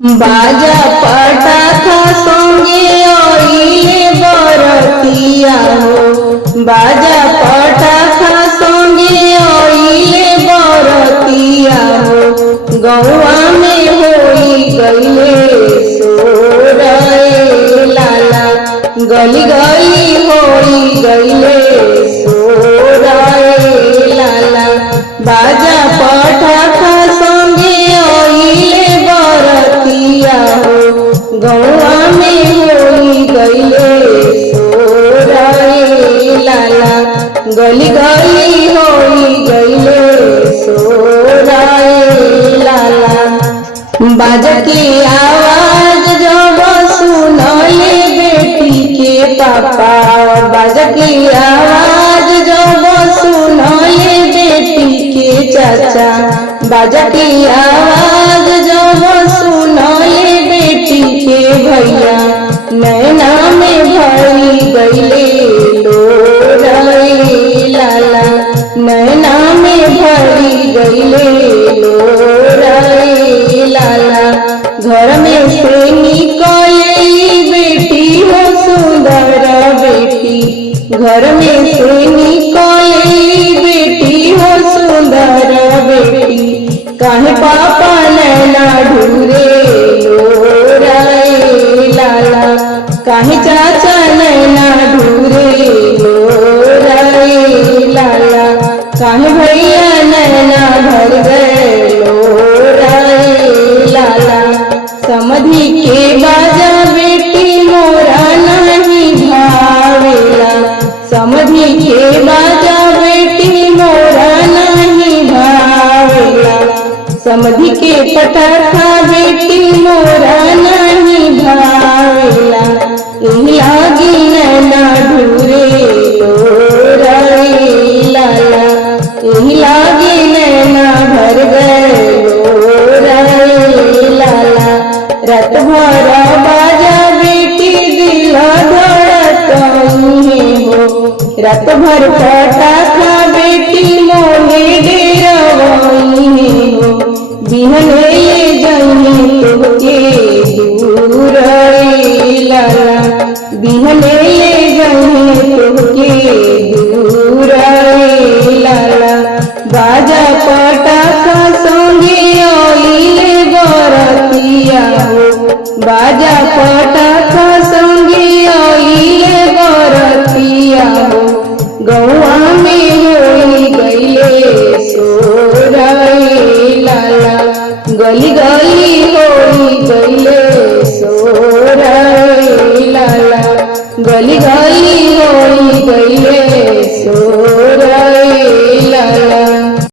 बाजा पटाखा संगे आइले बरतिया हो। बाजा पटाखा संगे आइले बरतिया हो। गौआ में होई गईले सोर रे लाला, गली गली होई गईले सोर रे लाला। बाजा पटाखा संगे आइले बरतिया हो। गौआ में होई गईले सोर रे लाला, गली गली होई गईले सोर रे लाला। बाजा की आवाज जब सुनले बेटी के पापा, बाजा की आवाज जब सुनले बेटी के चाचा, बाजा की आवाज जब सुनले बेटी के भैया, नैना में भरी गईले लोर रे लाला, नैना में भरी गईले लोर रे लाला। घर में से निकले बेटी हो सुंदर बेटी, घर में से निकले बेटी हो सुंदर बेटी, काहे पापा नैना ढूरे लोर रे लाला, काहे चाचा नैना ढूरे लोर रे लाला, काहे भैया नैना भर गए लोर रे लाला। समधी के बाजा बेटी मोरा नहीं भावेला, समधी के बाजा बेटी मोरा नहीं भावेला, समधी के पटाखा बेटी मोरा नहीं भावेला। यही लागी नैना ढूरे लोर रे लाला, यही लागी नैना भर गए लोर रे लाला। रात भर बाजा बेटी दिल धड़कई हो, रात भर पटाखा बेटी मोहे डेरवई हो। बिहने ले जाइए तोहके दूर रे लाला, बिहने ले जाइए तोहके दूर रे लाला। बाजा पटाखा संगे आइले बरतिया हो, बाजा पटाखा संगे आइले बरतिया हो। गौआ में होई गईले सोर रे लाला, गली गली होई गईले सोर रे लाला, गली गली होई गईले सोर।